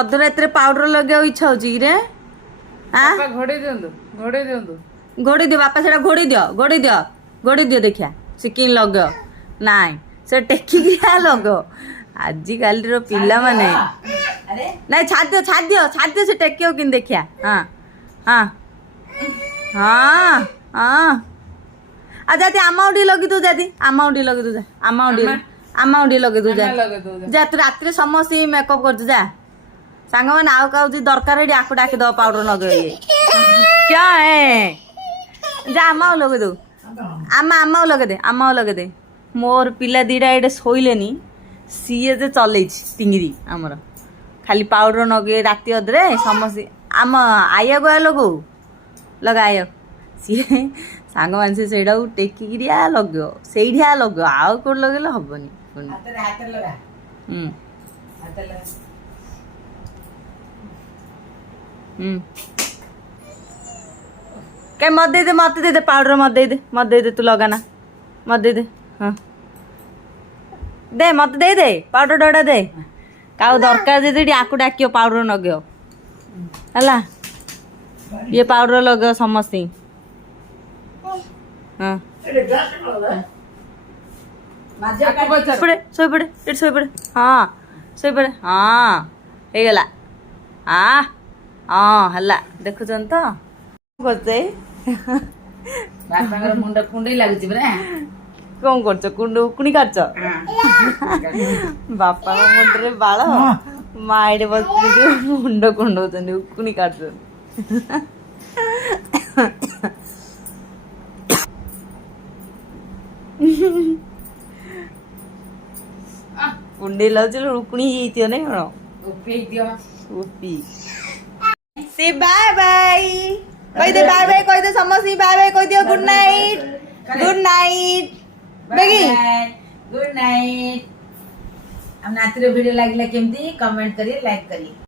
ଅଧରାତିରେ powder ଲଗେଇବାକୁ ଇଚ୍ଛା ହଉଛି କି ରେ? ଘୋଡେଇ ଦିଅନ୍ତୁ ଘୋଡେଇ ଦିଅନ୍ତୁ। ଘୋଡେଇ ଦିଅ ବାପା, ସେଟା ଘୋଡେଇ ଦିଅ ଦେଖିଆ ସେ ଲଗାଅ। ନାଇଁ ସେ ଟେକିକି ଲଗାଅ। ଆଜିକାଲିର ପିଲାମାନେ ନାଇଁ ଛାଡିଦିଅ ସେ ଟେକିବ କେମିତି ଦେଖିଆ। ହଁ ହଁ ହଁ ହଁ। ଆଉ ଯଦି ଆମ ଟିକେ ଲଗେଇ ଦଉ, ଯଦି ଆମ ଟିକେ ଲଗେଇ ଦଉ, ଆମ ଟିକେ ଲଗେଇ ଦଉ ଯା। ତୁ ରାତିରେ ସମସ୍ତେ ମେକଅପ୍ କରୁଛୁ ଯା। ସାଙ୍ଗମାନେ ଆଉ କାହା ଦରକାର ଏଠି ଆକୁ ଡାକିଦବ ପାଉଡର ଲଗେଇ। କ୍ୟା ଯା ଆମ ଲଗେଇ ଦଉ। ଆମ ଲଗେଇଦେ। ମୋର ପିଲା ଦିଟା ଏଇଟେ ଶୋଇଲେନି, ସିଏ ଯେ ଚଲେଇଛି ଟିଙ୍ଗିରି ଆମର। ଖାଲି ପାଉଡର ଲଗେଇ ରାତି ଅଧରେ ସମସ୍ତେ। ଆମ ଆଇଆକୁ ଲଗା ଆୟ ସିଏ ସାଙ୍ଗମାନେ ସେ ସେଇଟାକୁ ଟେକିକିରି ଲଗେଇବ, ସେଇଠି ଲଗେଇବ, ଆଉ କୋଉଠି ଲଗେଇଲେ ହବନି। କାଇଁ ମତେ ଦେଇଦେ ପାଉଡର, ମତେ ଦେଇଦେ ତୁ ଲଗାନା, ମତେ ଦେଇଦେ। ହଁ ଦେ, ମତେ ଦେଇଦେ ପାଉଡର ଡଟା ଦେ। କାଉ ଦରକାର ଯଦି ଆକୁ ଡାକିବ ପାଉଡର ଲଗେଇବ ହେଲା। ଇଏ ପାଉଡର ଲଗେଇବ ସମସ୍ତେ। ହଁ ଶୋଇପଡେ ଏଠି ଶୋଇପଡେ। ହଁ ଶୋଇପଡେ। ହଁ ହେଇଗଲା। ହଁ ହେଲା। ଦେଖୁଛନ୍ତି ତ କରୁଛେ। ବାପାଙ୍କର ମୁଣ୍ଡ କୁଣ୍ଡେଇ ଲାଗୁଛି ପରା। କଣ କରୁଛ? ଉକୁଣି କାଟୁଛ? ବାପାଙ୍କ ମୁଣ୍ଡରେ ବାଳ, ମା ଏଠି ବସିକି ମୁଣ୍ଡ କୁଣ୍ଡଉଛନ୍ତି, ଉକୁଣି କାଟୁଛନ୍ତି। କୁଣ୍ଡେଇ ଲାଗୁଛି, ଉକୁଣି ହେଇଯାଇଥିବ ନାଇଁ କଣ? ଉପି ସେ ବାଏ ବାଇ କହିଦେ, ବାଏ ବାଇ କହିଦେ, ସମସ୍ତେ ବାଏ ବାଇ କହିଦିଅ। ଗୁଡ୍ ନାଇଟ୍, ଗୁଡ୍ ନାଇଟ୍ ବେଗି, ଗୁଡ୍ ନାଇଟ୍। ଆମ ନାତିର ଭିଡିଓ ଲାଗିଲା କେମିତି? କମେଣ୍ଟ କରି ଲାଇକ୍ କରି।